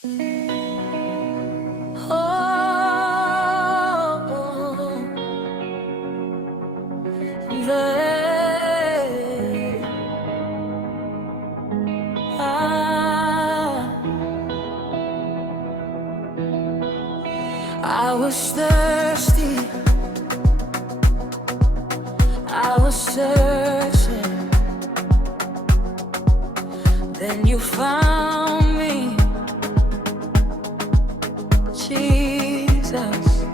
I was thirsty, I was searching, then you found me, Jesus.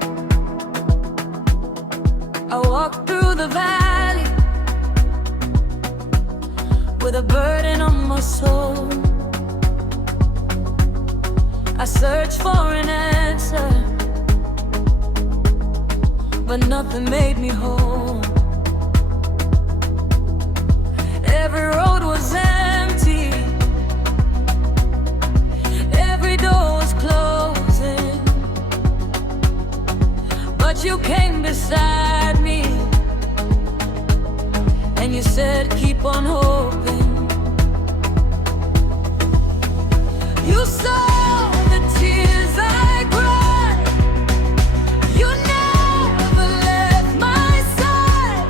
I walked through the valley with a burden on my soul. I searched for an answer, but nothing made me whole. Every road was empty, every door was closing, but you came beside me, and you said, keep on hoping. You saw the tears I cried, you never left my side.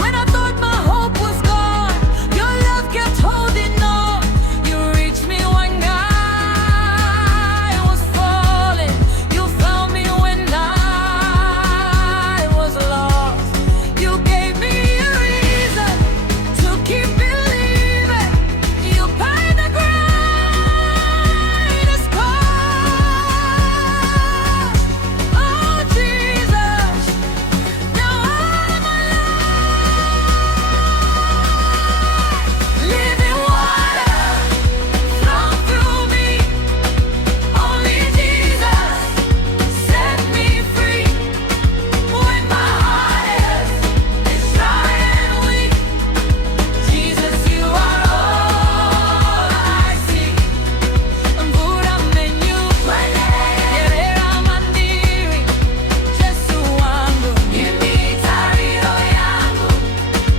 When I thought my hope was gone, your love kept holding on. You reached me when I was falling, you found me when I was lost. You gave me a reason to keep believing. You paid the greatest cost. Oh Jesus, now I'm alive. Living water flow through me. Only Jesus set me free. When my heart is dry and weak, Jesus, you are all I see. Mvura mmenyuka, mandiri, Yesu wangu, imitariro yangu.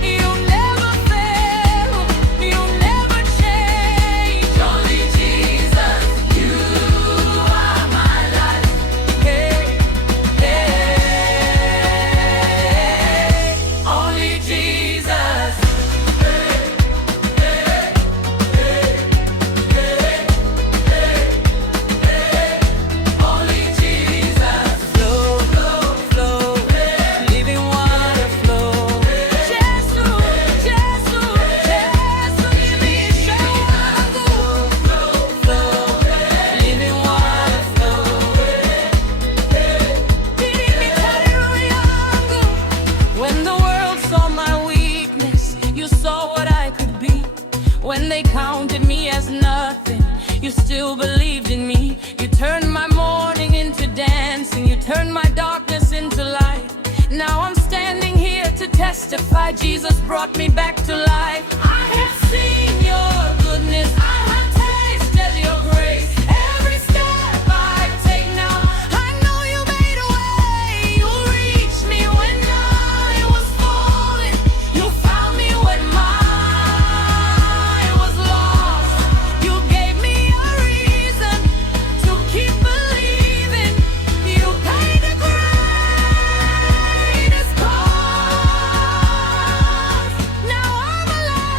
You never fail, you never change. Only Jesus, you are my life. Hey, hey, only Jesus. Only Jesus. Flow, flow, flow, living water flow. Yesu, Yesu, Yesu, nimisha wangu. Flow, flow, living water flow. Imitariro yangu. When the world saw my weakness, you saw what I could be. When they counted me as nothing, you still believed in me. You turned my mourning into dancing, you turned my darkness into light. Now I'm standing here to testify, Jesus brought me back to life. I have seen your goodness, I have tasted your grace. Every step I take now, I know you made a way. You reached me when I was falling, you found me when I was lost. You gave me a reason to keep believing. You paid the greatest cost. Now I'm alive.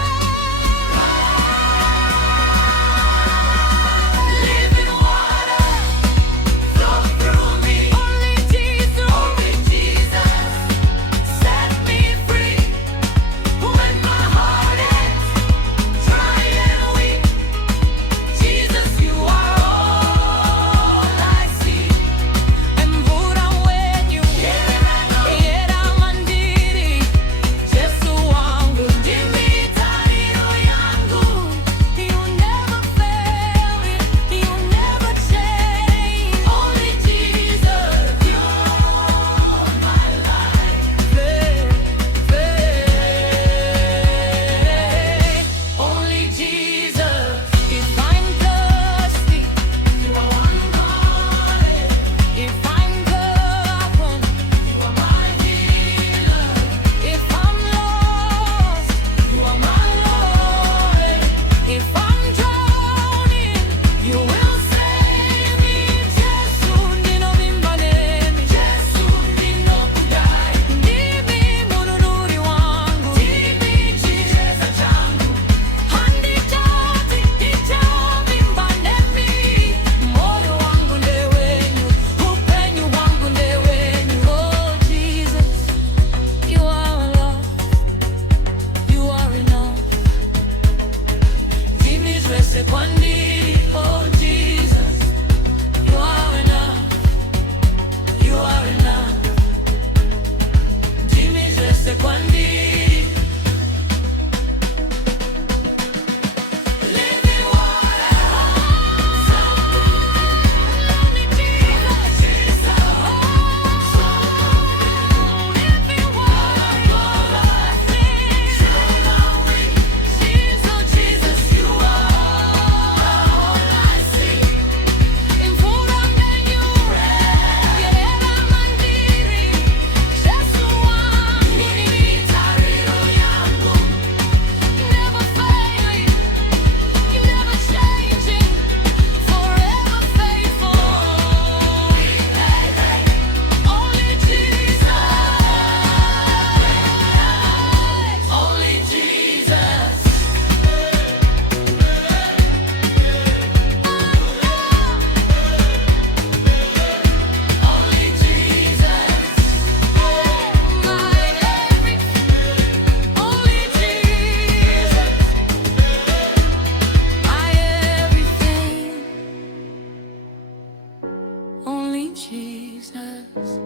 Jesus.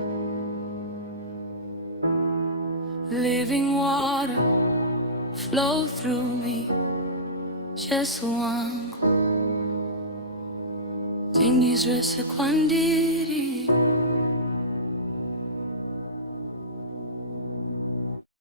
Living water flow through me. Just wangu tingizwe sekwandiri